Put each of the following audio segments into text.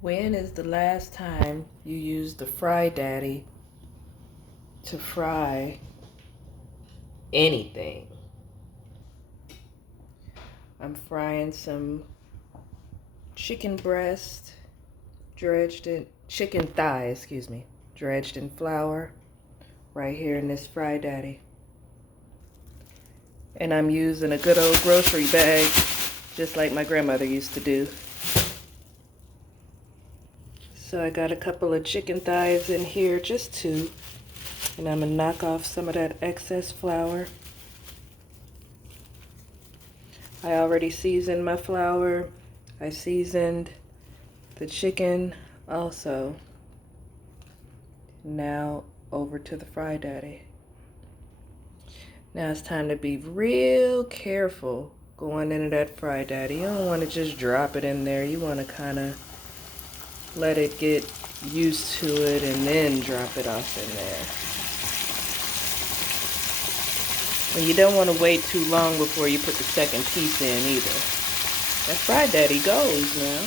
When is the last time you used the Fry Daddy to fry anything? I'm frying some chicken breast, chicken thigh, dredged in flour right here in this Fry Daddy. And I'm using a good old grocery bag, just like my grandmother used to do. So I got a couple of chicken thighs in here, just two. And I'm gonna knock off some of that excess flour. I already seasoned my flour. I seasoned the chicken also. Now over to the Fry Daddy. Now it's time to be real careful going into that Fry Daddy. You don't want to just drop it in there. You want to kind of let it get used to it and then drop it off in there. And you don't want to wait too long before you put the second piece in either. That Fry Daddy goes now.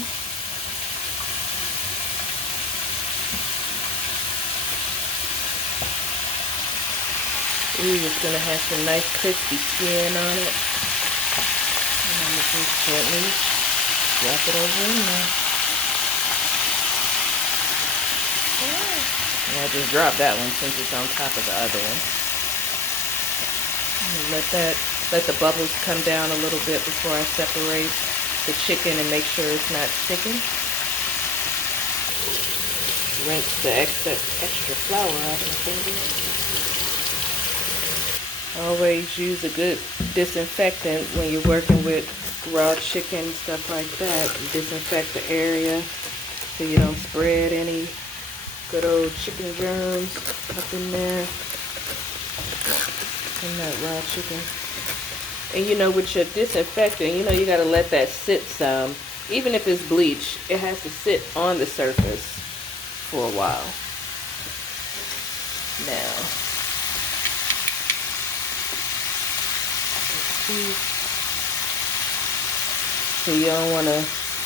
Ooh, it's going to have some nice crispy skin on it. And I'm going to just gently drop it over in there. And I just dropped that one since it's on top of the other one. Let the bubbles come down a little bit before I separate the chicken and make sure it's not sticking. Rinse the extra flour out of my fingers. Always use a good disinfectant when you're working with raw chicken, stuff like that. Disinfect the area so you don't spread any good old chicken germs up in there. In that raw chicken. And you know, with your disinfectant, you know, you gotta let that sit some. Even if it's bleach, it has to sit on the surface for a while. Now, so you don't want to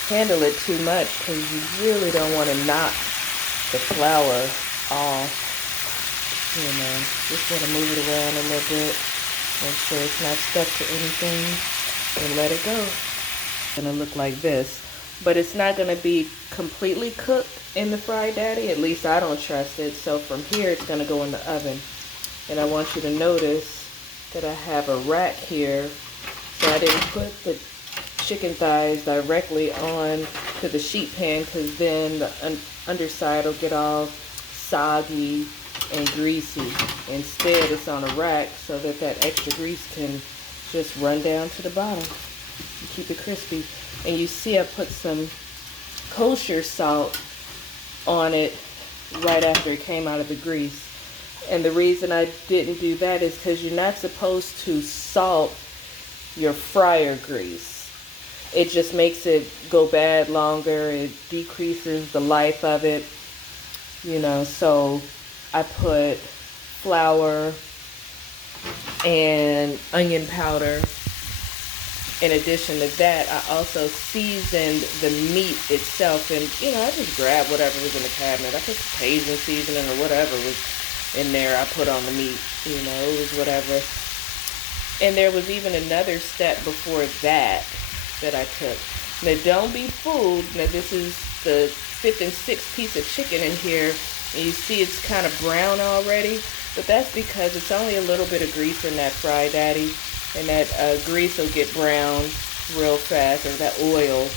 handle it too much because you really don't want to knock the flour off. You know, just want to move it around a little bit, make sure it's not stuck to anything, and let it go. It's gonna look like this, but it's not gonna be completely cooked in the Fry Daddy. At least I don't trust it. So from here, it's gonna go in the oven. And I want you to notice that I have a rack here, so I didn't put the chicken thighs directly on to the sheet pan, because then the underside will get all soggy and greasy. Instead, it's on a rack so that that extra grease can just run down to the bottom and keep it crispy. And you see I put some kosher salt on it right after it came out of the grease. And the reason I didn't do that is because you're not supposed to salt your fryer grease. It just makes it go bad longer. It decreases the life of it, you know. So I put flour and onion powder. In addition to that, I also seasoned the meat itself. And, you know, I just grabbed whatever was in the cabinet. I put Cajun seasoning or whatever was in there. I put on the meat, you know, it was whatever. And there was even another step before that I took. Now, don't be fooled. Now, this is the 5th and 6th piece of chicken in here. And you see it's kind of brown already, but that's because it's only a little bit of grease in that Fry Daddy, and that grease will get brown real fast, or that oil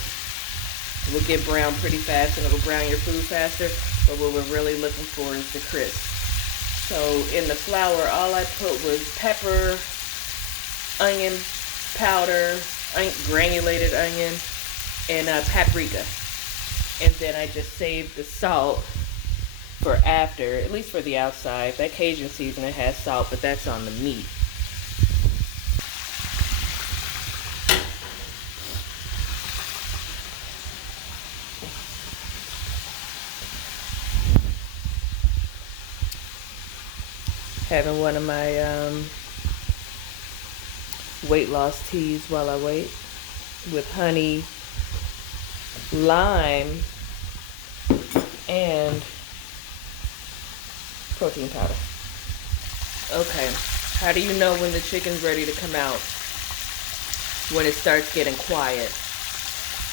will get brown pretty fast, and it'll brown your food faster. But what we're really looking for is the crisp. So in the flour, all I put was pepper, onion powder, granulated onion, and paprika. And then I just saved the salt for after, at least for the outside. That Cajun seasoning has salt, but that's on the meat. Having one of my weight loss teas while I wait, with honey, lime, and protein powder. Okay, how do you know when the chicken's ready to come out? When it starts getting quiet.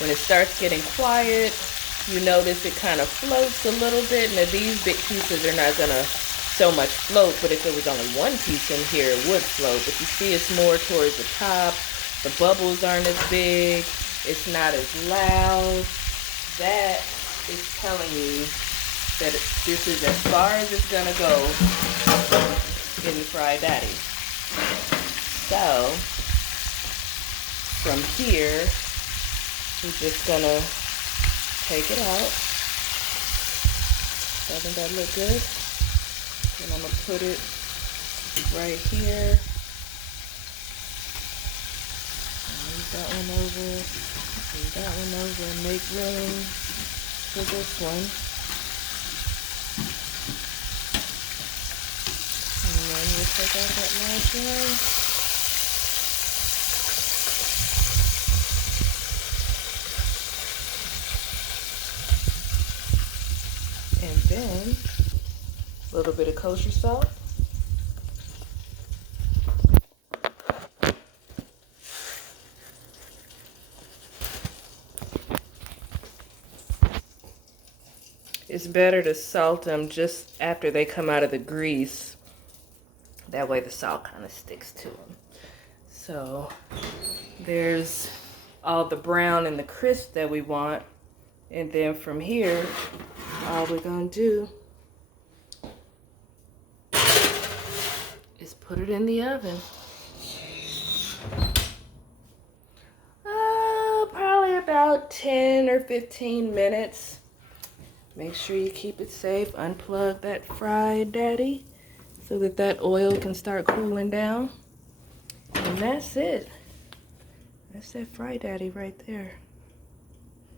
When it starts getting quiet, you notice it kind of floats a little bit. Now these big pieces are not gonna so much float, but if there was only one piece in here, it would float. But you see it's more towards the top. The bubbles aren't as big. It's not as loud. That is telling you that this is as far as it's gonna go in the Fried Daddy. So, from here, we're just gonna take it out. Doesn't that look good? And I'm gonna put it right here. Move that one over. Move that one over and make room for this one. And then we'll take out that last one. And then a little bit of kosher salt. It's better to salt them just after they come out of the grease. That way the salt kind of sticks to them. So there's all the brown and the crisp that we want. And then from here, all we're gonna do is put it in the oven. Probably about 10 or 15 minutes. Make sure you keep it safe. Unplug that Fried Daddy so that that oil can start cooling down. And that's it. That's that Fried Daddy right there.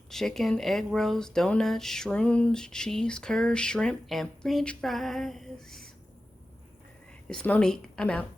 Chicken, egg rolls, donuts, shrooms, cheese curds, shrimp, and french fries. It's Monique. I'm out.